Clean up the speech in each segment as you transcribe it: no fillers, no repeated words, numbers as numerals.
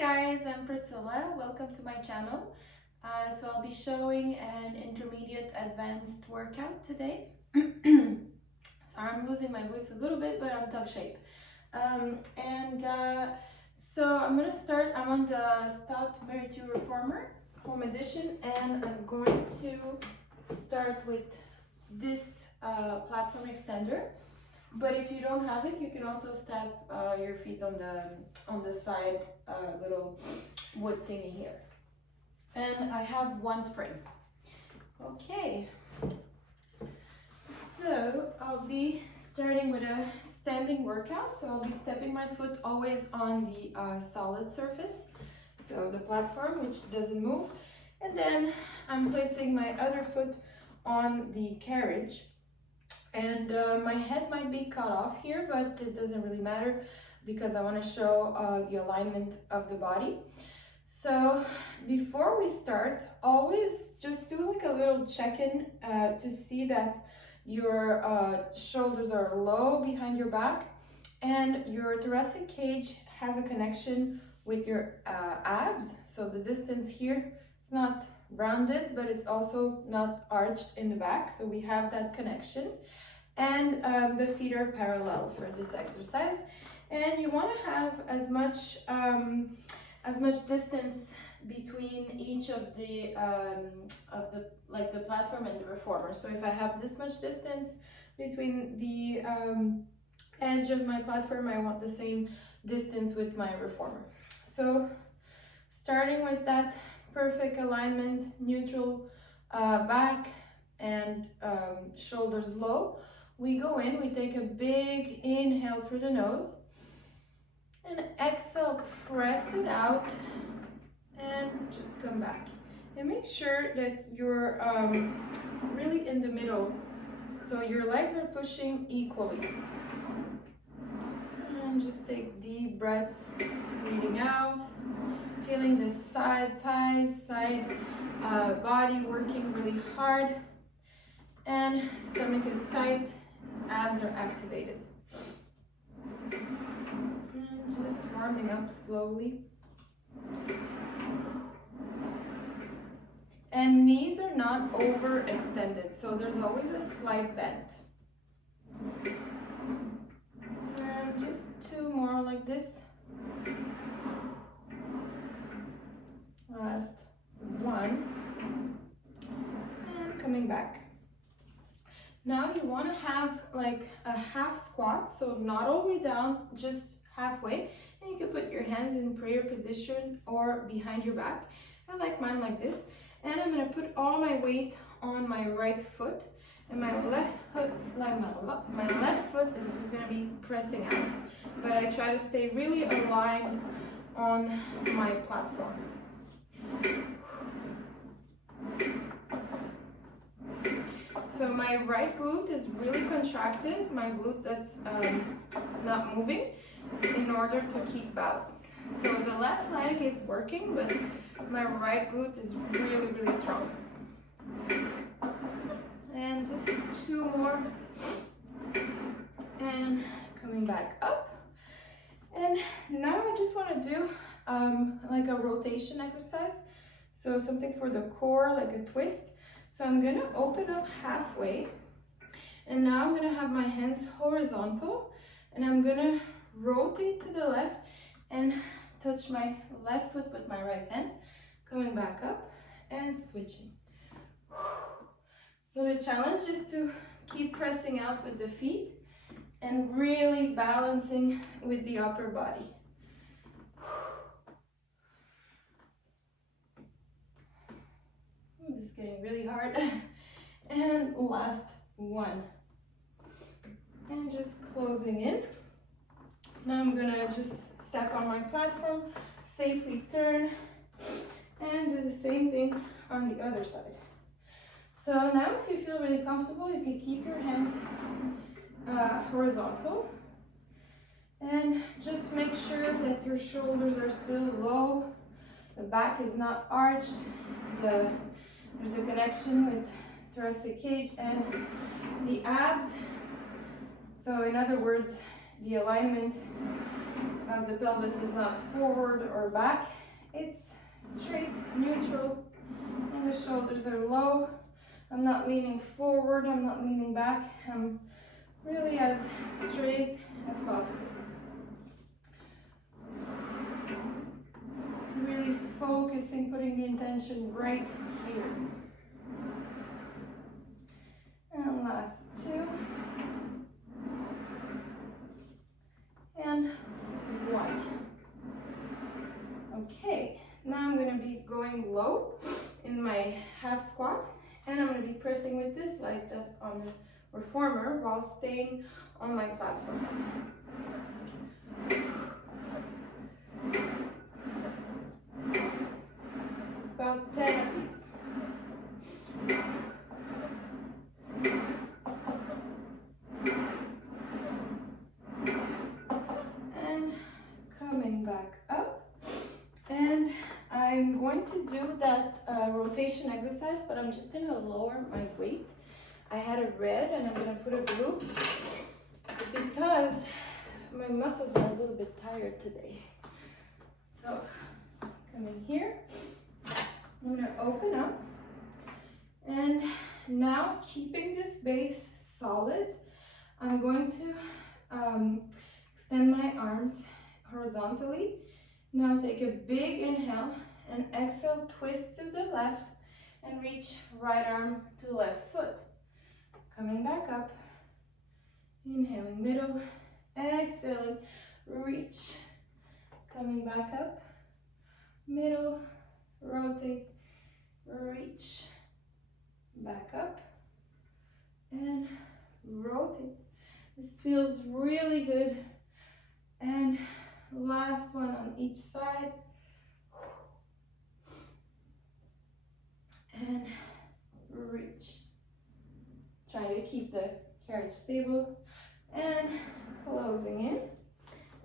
guys, I'm Priscilla. Welcome to my channel. So I'll be showing an intermediate advanced workout today. Sorry, I'm losing my voice a little bit, but I'm top shape. So I'm gonna start. I'm on the Stout Mary 2 Reformer Home Edition, and I'm going to start with this platform extender. But if you don't have it, you can also step your feet on the side little wood thingy here. And I have one spring. Okay. So I'll be starting with a standing workout. So I'll be stepping my foot always on the solid surface. So the platform, which doesn't move. And then I'm placing my other foot on the carriage. And my head might be cut off here, but it doesn't really matter because I want to show the alignment of the body. So before we start, always just do like a little check-in to see that your shoulders are low behind your back and your thoracic cage has a connection with your abs. So the distance here, it's not rounded, but it's also not arched in the back. So we have that connection. And the feet are parallel for this exercise. And you want to have as much distance between each of the platform and the reformer. So if I have this much distance between the edge of my platform, I want the same distance with my reformer. So starting with that perfect alignment, neutral back and shoulders low, we go in, we take a big inhale through the nose and exhale, press it out and just come back. And make sure that you're really in the middle, so your legs are pushing equally. And just take deep breaths, breathing out, feeling the side thighs, side body working really hard, and stomach is tight, abs are activated. And just warming up slowly. And knees are not overextended, so there's always a slight bend. And just two more like this. Last one. And coming back. Now you want to have like a half squat, so not all the way down, just halfway. And you can put your hands in prayer position or behind your back. I like mine like this. And I'm going to put all my weight on my right foot, and my left foot, my left foot is just going to be pressing out. But I try to stay really aligned on my platform. So my right glute is really contracted, my glute that's not moving, in order to keep balance. So the left leg is working, but my right glute is really, really strong. And just two more. And coming back up. And now I just want to do like a rotation exercise. So something for the core, like a twist. So I'm going to open up halfway. And now I'm going to have my hands horizontal. And I'm going to rotate to the left and touch my left foot with my right hand. Coming back up and switching. So the challenge is to keep pressing out with the feet and really balancing with the upper body. This is getting really hard. And last one. And just closing in. Now I'm gonna just step on my platform, safely turn, and do the same thing on the other side. So now if you feel really comfortable, you can keep your hands horizontal. And just make sure that your shoulders are still low, the back is not arched, there's a connection with thoracic cage and the abs. So in other words, the alignment of the pelvis is not forward or back. It's straight, neutral, and the shoulders are low. I'm not leaning forward, I'm not leaning back. I'm really as straight as possible. Really focusing, putting the intention right here. And last two. And one. Okay, now I'm going to be going low in my half squat, and I'm going to be pressing with this leg that's on the reformer while staying on my platform. About 10 of these. And coming back up. And I'm going to do that rotation exercise, but I'm just going to lower my weight. I had a red and I'm going to put a blue because my muscles are a little bit tired today. So come in here. I'm going to open up, and now keeping this base solid, I'm going to extend my arms horizontally. Now take a big inhale and exhale, twist to the left and reach right arm to left foot. Coming back up, inhaling middle, exhaling, reach, coming back up, middle, rotate, reach, back up, and rotate. This feels really good. And last one on each side. And reach. Trying to keep the carriage stable. And closing in.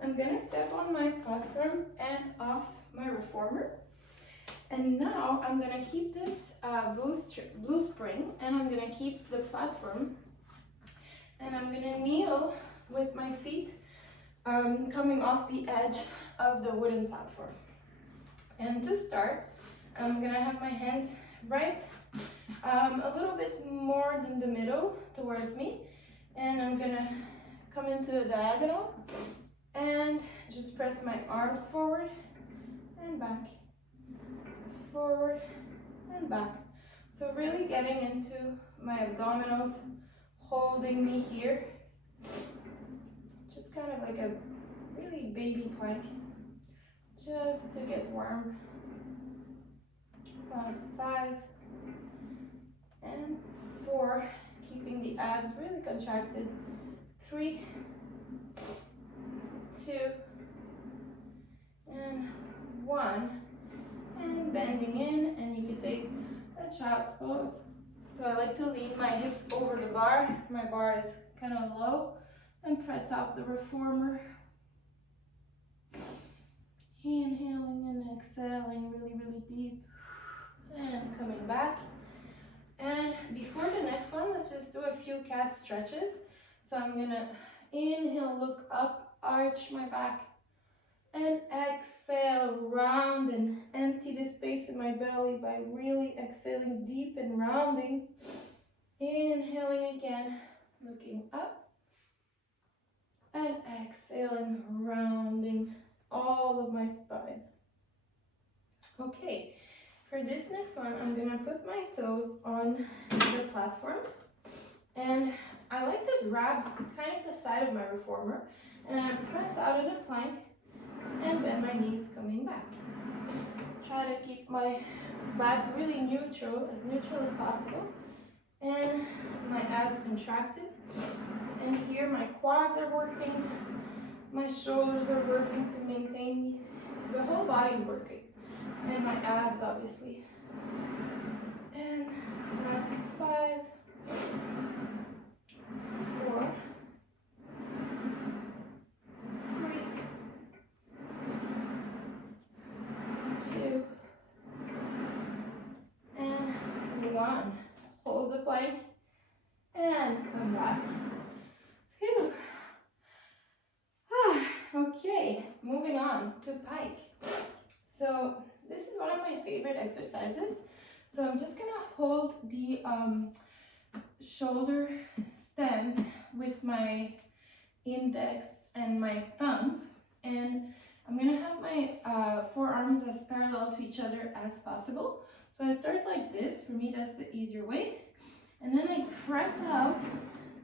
I'm gonna step on my platform and off my reformer. And now I'm gonna keep this blue spring, and I'm gonna keep the platform, and I'm gonna kneel with my feet coming off the edge of the wooden platform. And to start, I'm gonna have my hands right a little bit more than the middle towards me, and I'm gonna come into a diagonal and just press my arms forward and back, forward and back. So really getting into my abdominals, holding me here. Just kind of like a really baby plank, just to get warm. Pause 5 and 4, keeping the abs really contracted. 3, 2, and 1. And bending in, and you can take a child's pose. So I like to lean my hips over the bar. My bar is kind of low, and press out the reformer. Inhaling and exhaling really, really deep. And coming back. And before the next one, let's just do a few cat stretches. So I'm gonna inhale, look up, arch my back. And exhale, round and empty the space in my belly by really exhaling deep and rounding. Inhaling again, looking up. And exhaling, rounding all of my spine. Okay, for this next one, I'm gonna put my toes on the platform. And I like to grab kind of the side of my reformer and I press out in a plank and bend my knees coming back. Try to keep my back really neutral as possible. And my abs contracted. And here my quads are working. My shoulders are working to maintain, the whole body is working. And my abs, obviously. And last 5, 4, 3, 2, and 1. Hold the plank and come back. Phew. Okay, moving pike. So this is one of my favorite exercises. So I'm just gonna hold the shoulder stands with my index and my thumb, and I'm gonna have my forearms as parallel to each other as possible. So I start like this. For me, that's the easier way. And then I press out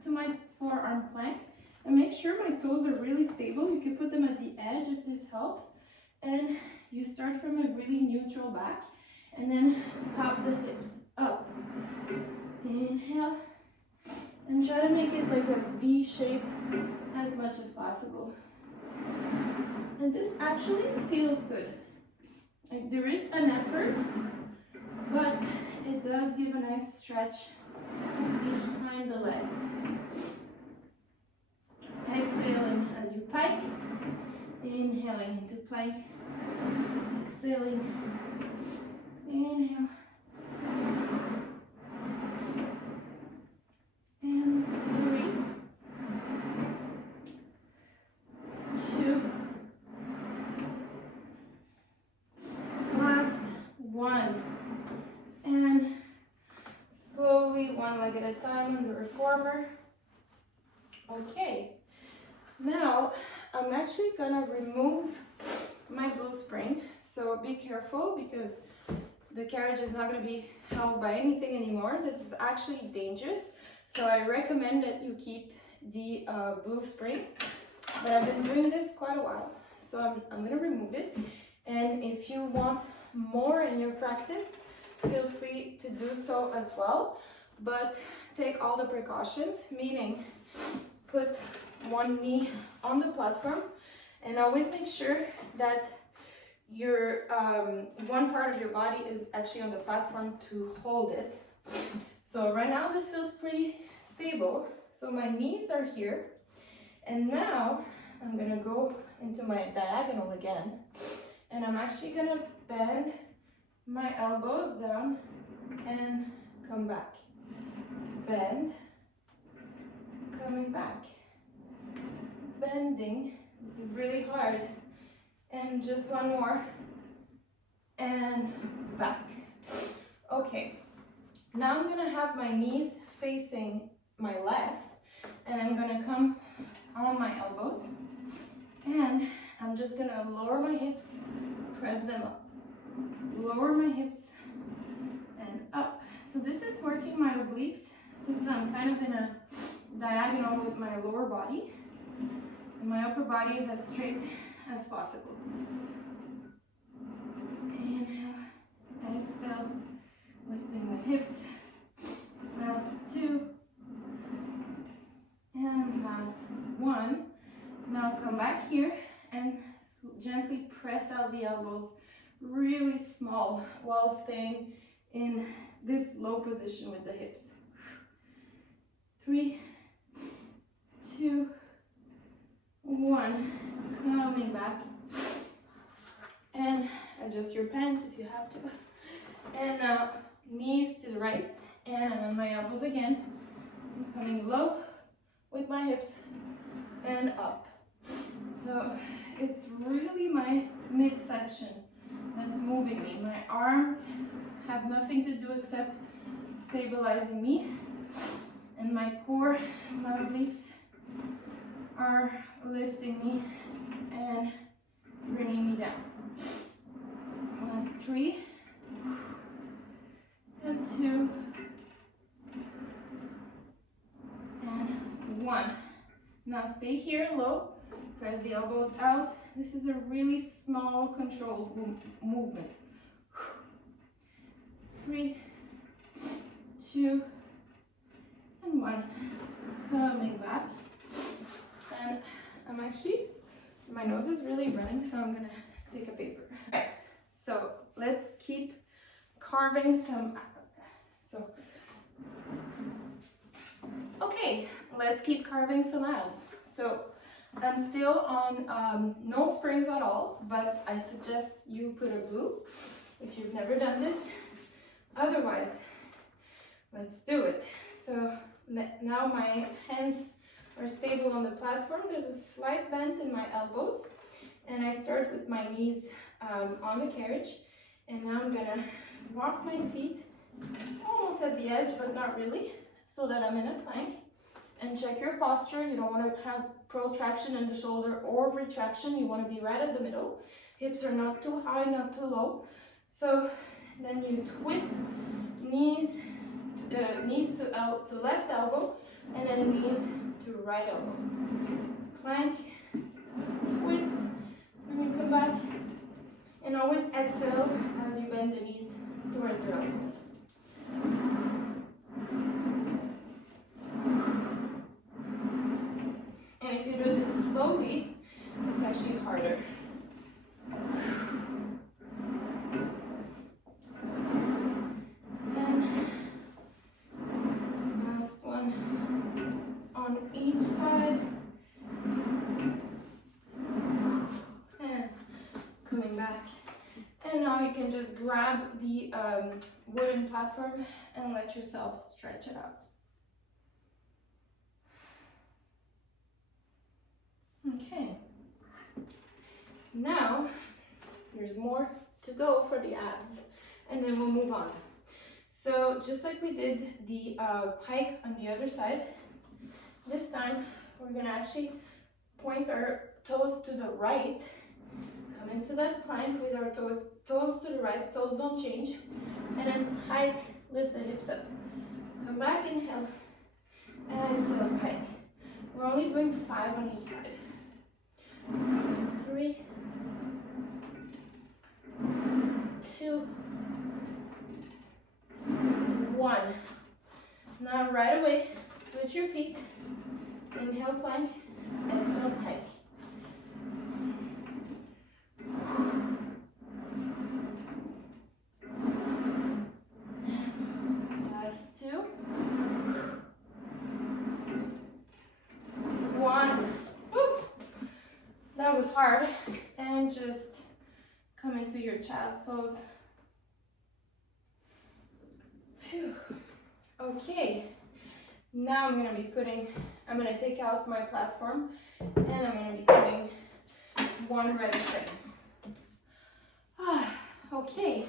to my forearm plank and make sure my toes are really stable. You can put them at the edge if this helps. And you start from a really neutral back and then pop the hips up. Inhale. And try to make it like a V shape as much as possible. And this actually feels good. Like there is an effort, but it does give a nice stretch behind the legs. Exhaling as you pike, inhaling into plank, exhaling, inhale, and 3, 2, last 1, and slowly, one leg at a time on the reformer. Okay, now I'm actually gonna remove my blue spring, so be careful because the carriage is not gonna be held by anything anymore. This is actually dangerous, so I recommend that you keep the blue spring, but I've been doing this quite a while, so I'm gonna remove it. And if you want more in your practice, feel free to do so as well, but take all the precautions, meaning put one knee on the platform and always make sure that your one part of your body is actually on the platform to hold it. So right now this feels pretty stable, so my knees are here, and now I'm gonna go into my diagonal again, and I'm actually gonna bend my elbows down and come back, bend, coming back, bending. This is really hard, and just one more, and back. Okay, now I'm gonna have my knees facing my left, and I'm gonna come on my elbows, and I'm just gonna lower my hips, press them up, lower my hips, and up. So this is working my obliques since I'm kind of in a diagonal with my lower body, and my upper body is as straight as possible. Inhale, exhale, lifting my hips. Last 2, and last 1. Now come back here and gently press out the elbows really small while staying in this low position with the hips. 3, 2, 1. Coming back. And adjust your pants if you have to. And now knees to the right. And I'm on my elbows again. I'm coming low with my hips and up. So it's really my midsection that's moving me. My arms have nothing to do except stabilizing me. And my core, my obliques are lifting me and bringing me down. Last 3, and 2, and 1. Now stay here low, press the elbows out. This is a really small controlled movement. 3, 2, and 1. Coming back. And I'm actually, my nose is really running, so I'm gonna take a paper. Okay, so let's keep carving some, okay, let's keep carving some abs. So I'm still on no springs at all, but I suggest you put a blue if you've never done this. Otherwise, let's do it. So now my hands are stable on the platform. There's a slight bend in my elbows, And I start with my knees on the carriage, and now I'm gonna walk my feet almost at the edge, but not really, so that I'm in a plank. And check your posture. You don't want to have protraction in the shoulder or retraction. You want to be right at the middle. Hips are not too high, not too low. So then you twist knees to left elbow, and then knees to right elbow. Plank, twist when you come back, and always exhale as you bend the knees towards your elbows. And if you do this slowly, it's actually harder. And last one on each side. And coming back. And now you can just grab the wooden platform and let yourself stretch it out. Okay. Now, there's more to go for the abs, and then we'll move on. So just like we did the pike on the other side, this time we're gonna actually point our toes to the right, come into that plank with our toes to the right, toes don't change, and then pike, lift the hips up. Come back, inhale, exhale, pike. We're only doing 5 on each side. 3, 2, 1. Now right away, switch your feet. Inhale, plank, exhale, pike. Last 2. 1. Woo. That was hard. And just come into your child's pose. Phew. Okay. Now I'm gonna take out my platform, and I'm gonna be putting one red string. Okay,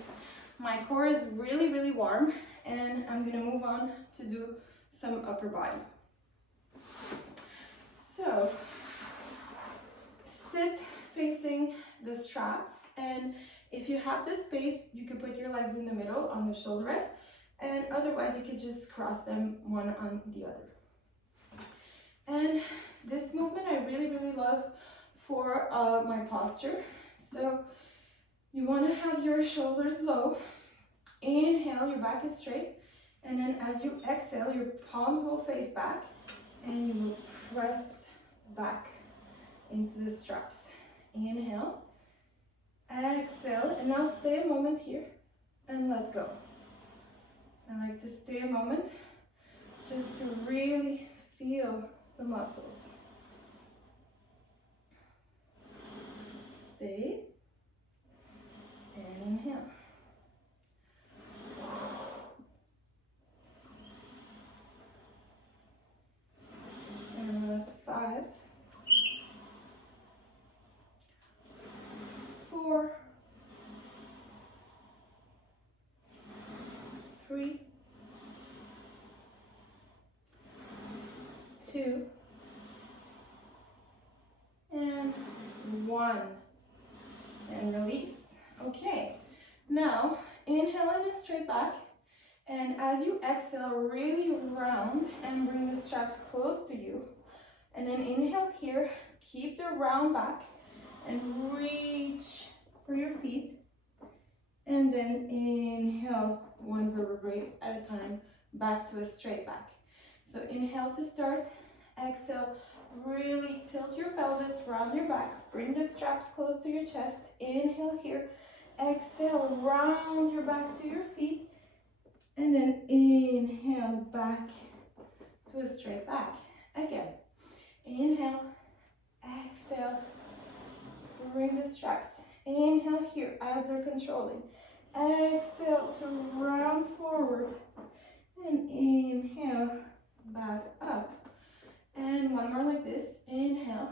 my core is really, really warm, and I'm gonna move on to do some upper body. So, sit facing the straps, and if you have the space, you can put your legs in the middle on the shoulder rest, and otherwise you could just cross them one on the other. And this movement I really, really love for my posture. So you want to have your shoulders low. Inhale, your back is straight. And then as you exhale, your palms will face back, and you will press back into the straps. Inhale, exhale, and now stay a moment here and let go. I like to stay a moment just to really feel the muscles. Stay and inhale. And last 5, 4, 3, 2, and 1. And release. Okay, now inhale in a straight back, and as you exhale, really round and bring the straps close to you. And then inhale here, keep the round back, and reach for your feet. And then inhale, one vertebrae at a time, back to a straight back. So inhale to start, exhale, really tilt your pelvis, round your back, bring the straps close to your chest. Inhale here, exhale, round your back to your feet, and then inhale back to a straight back. Again, inhale, exhale, bring the straps. Inhale here, abs are controlling. Exhale to round forward, and inhale, back up. And one more like this. Inhale,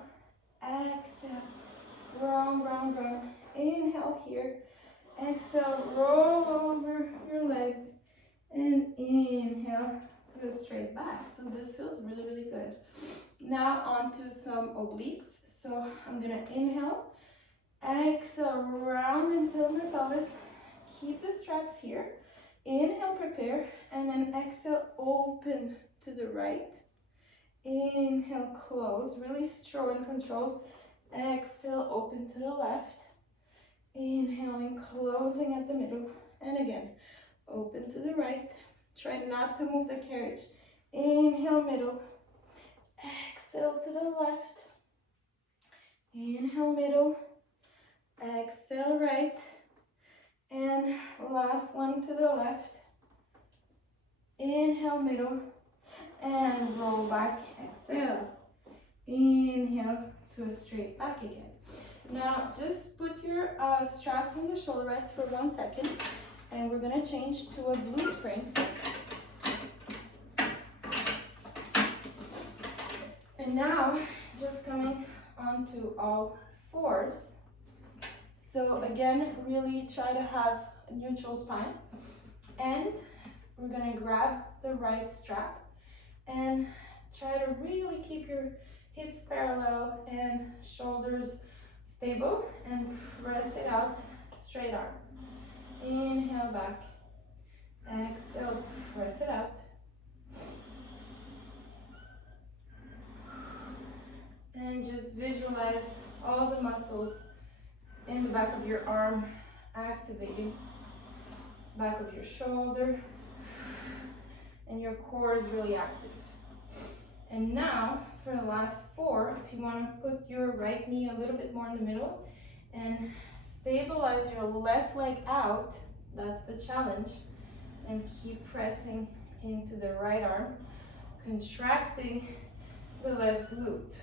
exhale, round, round, round. Inhale here. Exhale, roll over your legs. And inhale to a straight back. So this feels really, really good. Now onto some obliques. So I'm gonna inhale, exhale, round into my pelvis. Keep the straps here. Inhale, prepare, and then exhale, open to the right. Inhale, close, really strong and controlled. Exhale, open to the left. Inhaling, closing at the middle. And again, open to the right. Try not to move the carriage. Inhale, middle. Exhale to the left. Inhale, middle. Exhale, right. And last one to the left. Inhale, middle. And roll back. Exhale. Inhale to a straight back again. Now just put your straps on the shoulder rest for 1 second. And we're gonna change to a blue spring. And now, just coming onto all fours. So again, really try to have a neutral spine. And we're gonna grab the right strap and try to really keep your hips parallel and shoulders stable and press it out, straight arm. Inhale back, exhale, press it out. And just visualize all the muscles in the back of your arm activating, back of your shoulder, and your core is really active. And now, for the last 4, if you want to put your right knee a little bit more in the middle and stabilize your left leg out, that's the challenge, and keep pressing into the right arm, contracting the left glute.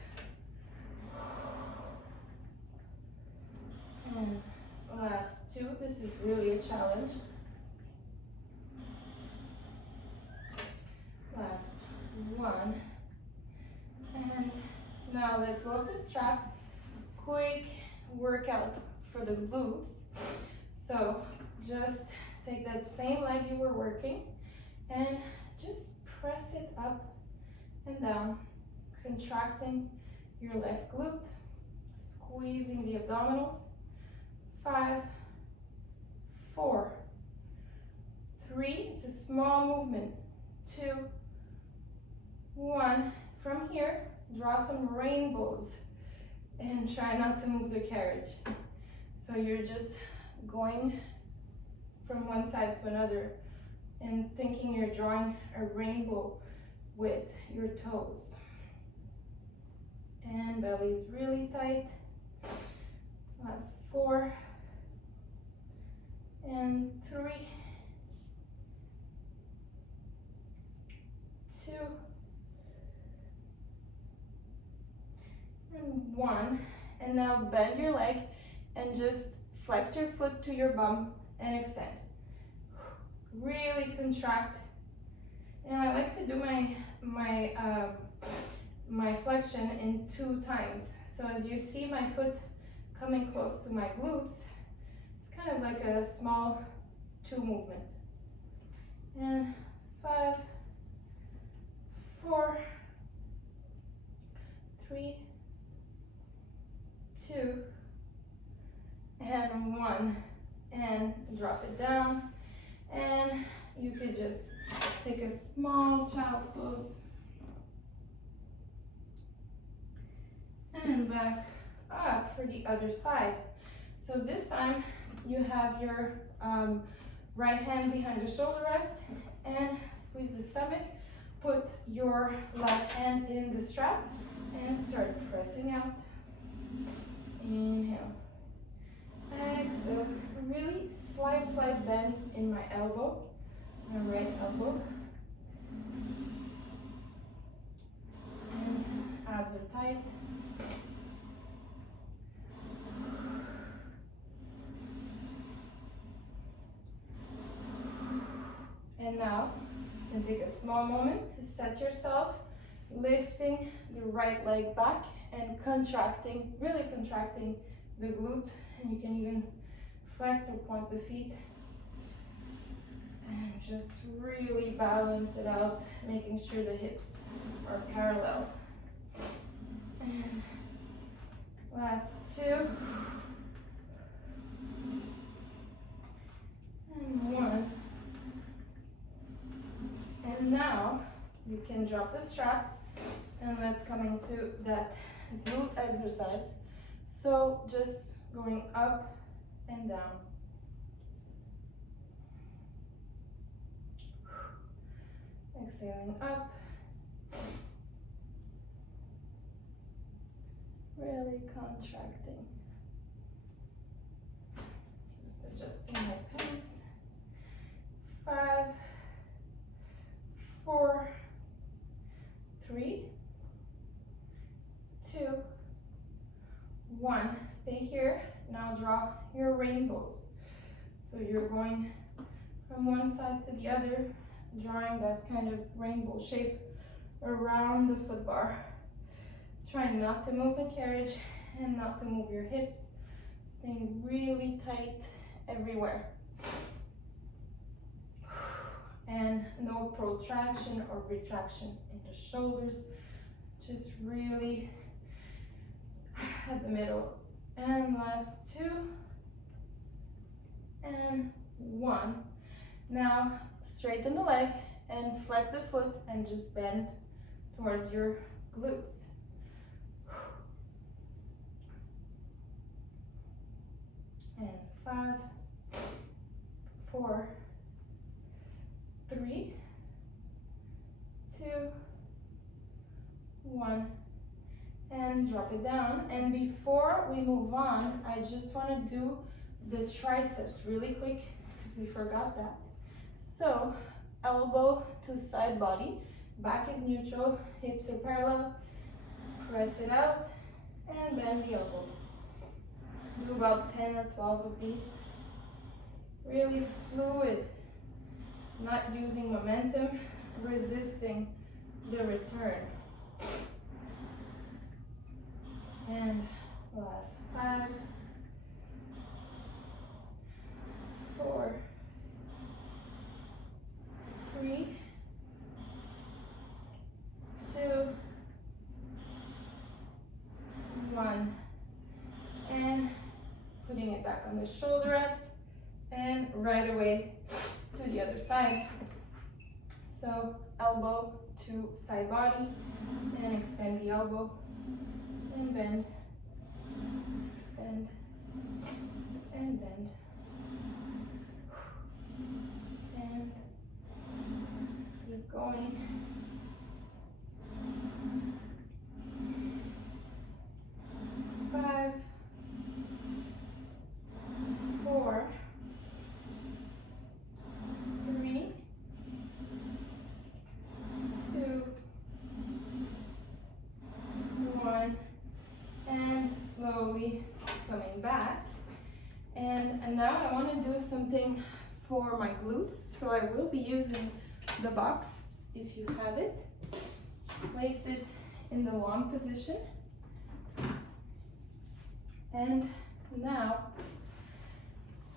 And last 2, this is really a challenge. Last 1. And now let go of the strap. Quick workout for the glutes. So just take that same leg you were working and just press it up and down, contracting your left glute, squeezing the abdominals. 5, 4, 3, it's a small movement. 2, 1. From here, draw some rainbows and try not to move the carriage. So you're just going from one side to another and thinking you're drawing a rainbow with your toes. And belly's really tight. Last 4 and 3, 2, and 1. And now bend your leg and just flex your foot to your bum and extend. Really contract. And I like to do my flexion in 2 times. So as you see my foot coming close to my glutes, it's kind of like a small 2 movement. And 5, 4, 3, 2, and 1. And drop it down. And you could just take a small child's pose. And back up for the other side. So this time you have your right hand behind the shoulder rest and squeeze the stomach. Put your left hand in the strap and start pressing out. Inhale. Exhale. Really slight bend in my elbow, my right elbow. And abs are tight. And now, you can take a small moment to set yourself, lifting the right leg back and contracting, really contracting the glute, and you can even flex or point the feet. And just really balance it out, making sure the hips are parallel. And last two. And one. And now you can drop the strap, and let's come into that glute exercise. So just going up and down. Exhaling up. Really contracting. Just adjusting my pants. 5, 4, 3, 2, 1. Stay here. Now draw your rainbows. So you're going from one side to the other, drawing that kind of rainbow shape around the foot bar. Trying not to move the carriage and not to move your hips. Staying really tight everywhere. And no protraction or retraction in the shoulders. Just really at the middle. And last two. And one. Now straighten the leg and flex the foot and just bend towards your glutes. And 5, 4, 3, 2, 1, and drop it down. And before we move on, I just want to do the triceps really quick because we forgot that. So elbow to side body, back is neutral, hips are parallel, press it out and bend the elbow. Do about 10 or 12 of these. Really fluid, not using momentum, resisting the return. And last 5, 4, 3, 2, 1. And putting it back on the shoulder rest, and right away to the other side. So elbow to side body, and extend the elbow, and bend, extend, and bend, and keep going. 5, 4, 3, 2, 1, and slowly coming back. And now I want to do something for my glutes, so I will be using the box if you have it. Place it in the long position. And now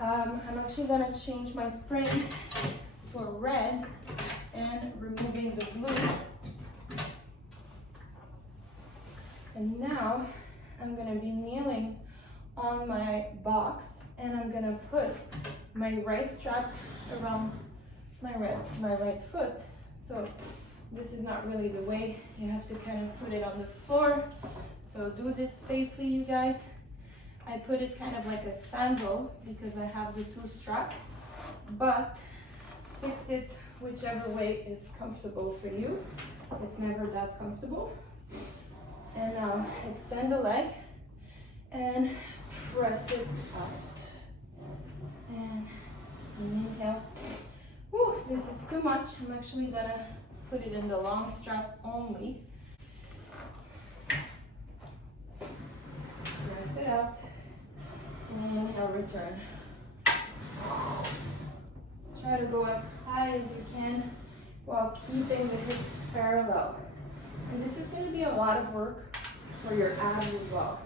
I'm actually going to change my spring to a red and removing the blue. And now I'm going to be kneeling on my box, and I'm going to put my right strap around my right foot. So this is not really the way. You have to kind of put it on the floor. So do this safely, you guys. I put it kind of like a sandal because I have the 2 straps, but fix it whichever way is comfortable for you. It's never that comfortable. And now extend the leg and press it out. And inhale. Whew, this is too much. I'm actually gonna put it in the long strap only. Press it out. And I'll return. Try to go as high as you can while keeping the hips parallel. And this is going to be a lot of work for your abs as well.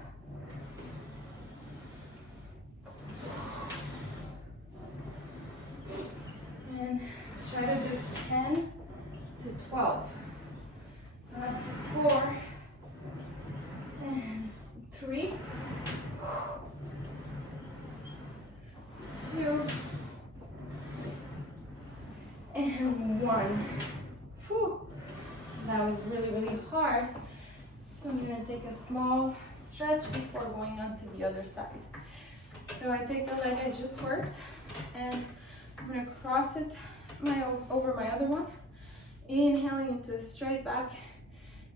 And try to do 10 to 12. That's 4 and 3, 2, and 1. Whew. That was really, really hard. So I'm gonna take a small stretch before going on to the other side. So I take the leg I just worked and I'm gonna cross it over my other one, inhaling into a straight back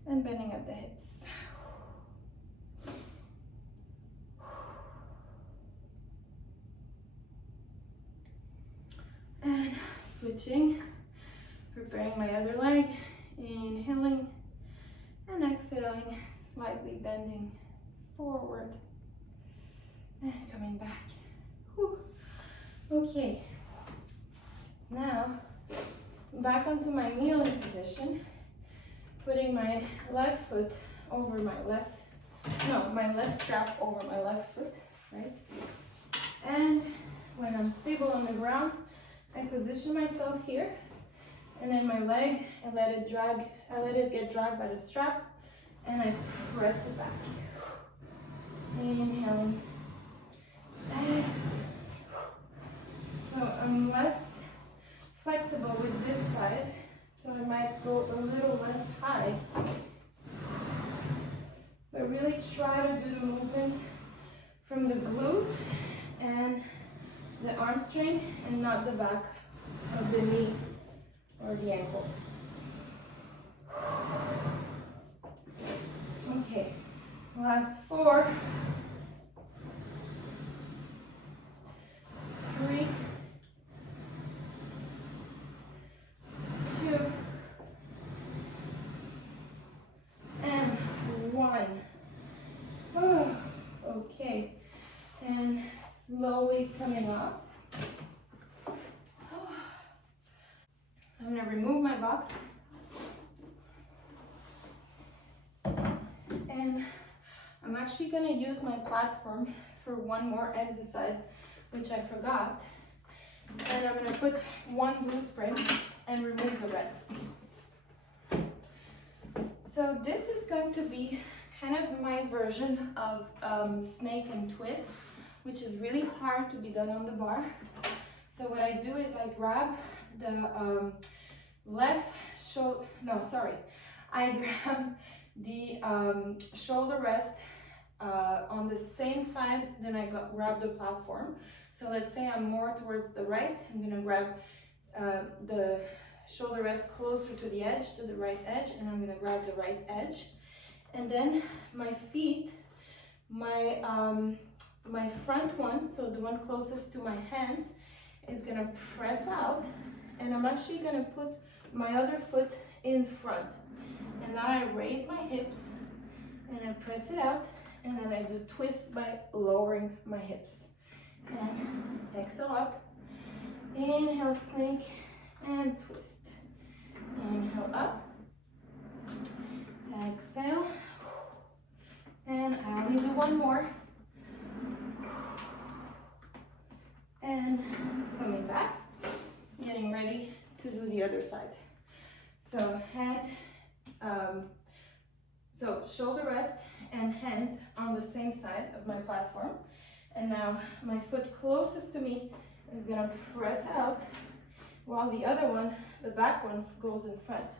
and bending at the hips. And switching, preparing my other leg, inhaling and exhaling, slightly bending forward and coming back. Whew. Okay, now back onto my kneeling position, putting my left foot over my left strap over my left foot, right? And when I'm stable on the ground, I position myself here, and then my leg, I let it get dragged by the strap, and I press it back. Inhaling. Exhale. So I'm less flexible with this side, so I might go a little less high. But really try to do the movement from the glute and the arm string and not the back of the knee or the ankle. Okay, last 4, 3, 2, and 1. Oh, okay, and slowly coming up. I'm gonna remove my box and I'm actually gonna use my platform for one more exercise, which I forgot. And I'm gonna put one blue spring and remove the red. So this is going to be kind of my version of snake and twist, which is really hard to be done on the bar. So what I do is I grab the I grab the shoulder rest on the same side, then I grab the platform. So let's say I'm more towards the right, I'm gonna grab the shoulder rest closer to the edge, to the right edge, and I'm gonna grab the right edge. And then my feet, my front one, so the one closest to my hands, is gonna press out, and I'm actually gonna put my other foot in front. And now I raise my hips and I press it out, and then I do twist by lowering my hips. And exhale up, inhale snake and twist. Inhale up, exhale, and I only do one more. And coming back, getting ready to do the other side. So shoulder rest and hand on the same side of my platform. And now my foot closest to me is gonna press out, while the other one, the back one, goes in front.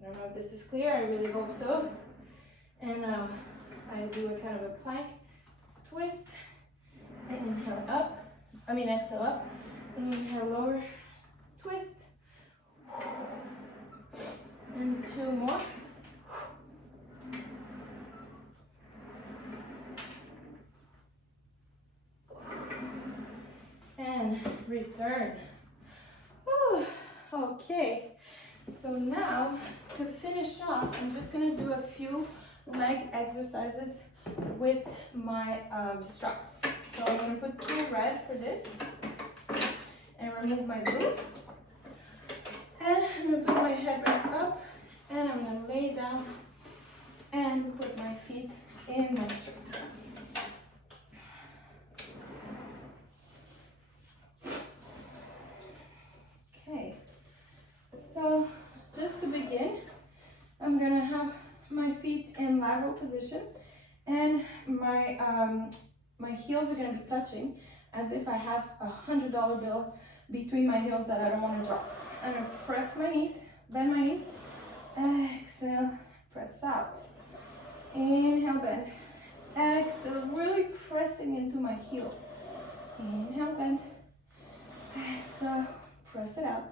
I don't know if this is clear, I really hope so. And now I do a kind of a plank twist, and exhale up, inhale lower, twist, and 2 more. And return. Whew. Okay, so now to finish off, I'm just gonna do a few leg exercises with my straps. So I'm gonna put 2 red for this and remove my blue. And I'm gonna put my headrest up, and I'm gonna lay down and put my feet in my straps. Okay. heels are gonna be touching as if I have $100 bill between my heels that I don't want to drop. I'm gonna press my knees, bend my knees, exhale, press out. Inhale, bend. Exhale, really pressing into my heels. Inhale, bend. Exhale, press it out.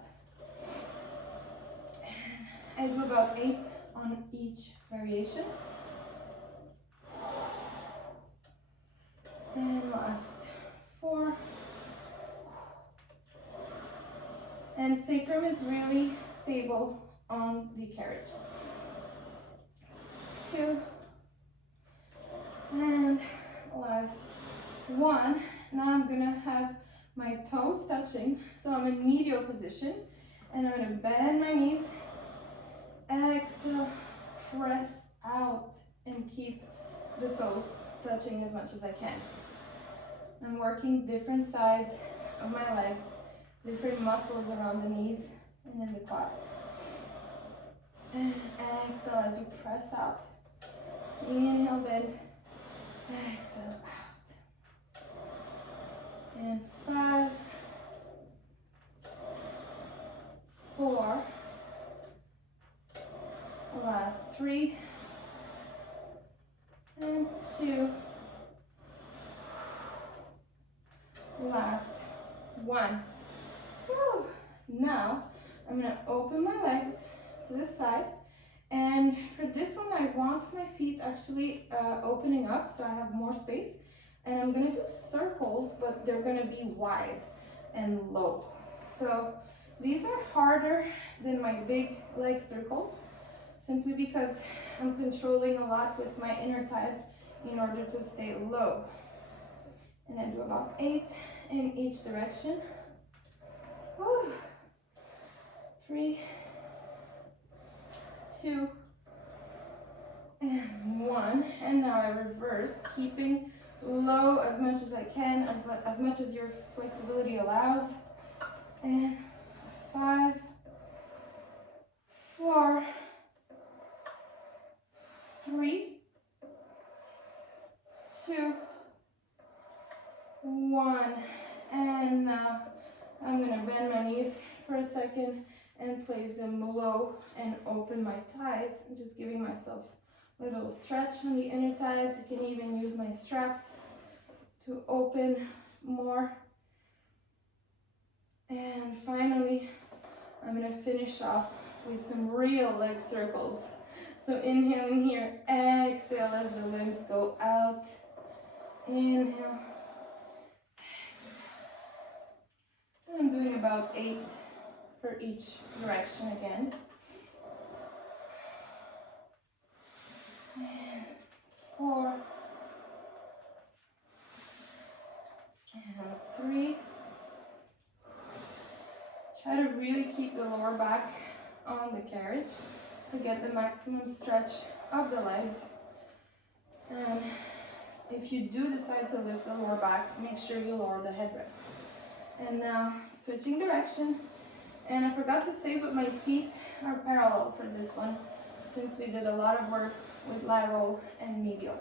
I do about 8 on each variation. And last 4. And sacrum is really stable on the carriage. 2. And last 1. Now I'm gonna have my toes touching, so I'm in medial position, and I'm gonna bend my knees, exhale, press out, and keep the toes touching as much as I can. I'm working different sides of my legs, different muscles around the knees and in the quads. And exhale as you press out. Inhale, bend. Exhale, out. And 5, 4, last 3, and 2, last 1. Whew. Now I'm going to open my legs to the side, and for this one I want my feet actually opening up so I have more space, and I'm going to do circles, but they're going to be wide and low. So these are harder than my big leg circles, simply because I'm controlling a lot with my inner thighs in order to stay low. And I do about 8 in each direction. Whew. 3, 2, and 1. And now I reverse, keeping low as much as I can, as much as your flexibility allows. And 5, 4, 3, 2, 1. And now I'm going to bend my knees for a second and place them low and open my thighs, just giving myself a little stretch on the inner thighs. I can even use my straps to open more. And finally, I'm going to finish off with some real leg circles. So inhaling here, exhale as the limbs go out. Inhale, exhale. I'm doing about 8 for each direction again. And 4, and 3. Try to really keep the lower back on the carriage to get the maximum stretch of the legs. And if you do decide to lift the lower back, make sure you lower the headrest. And now switching direction. And I forgot to say, but my feet are parallel for this one, since we did a lot of work with lateral and medial.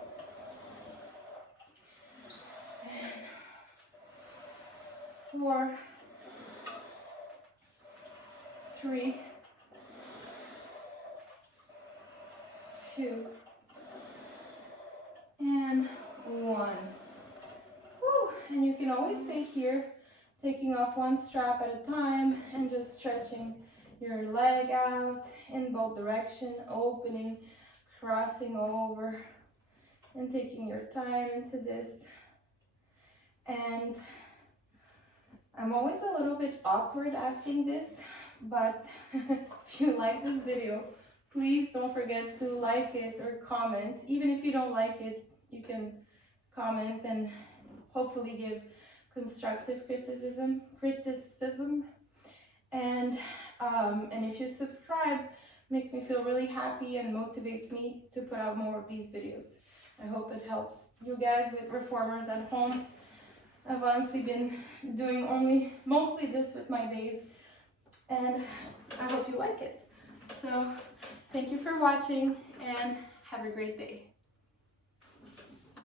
4, 3, 2, and 1. Whew. And you can always stay here, taking off one strap at a time and just stretching your leg out in both directions, opening, crossing over, and taking your time into this. And I'm always a little bit awkward asking this, but if you like this video, please don't forget to like it or comment. Even if you don't like it, you can comment and hopefully give constructive criticism. And if you subscribe, makes me feel really happy and motivates me to put out more of these videos. I hope it helps you guys with reformers at home. I've honestly been doing mostly this with my days, and I hope you like it. So thank you for watching and have a great day.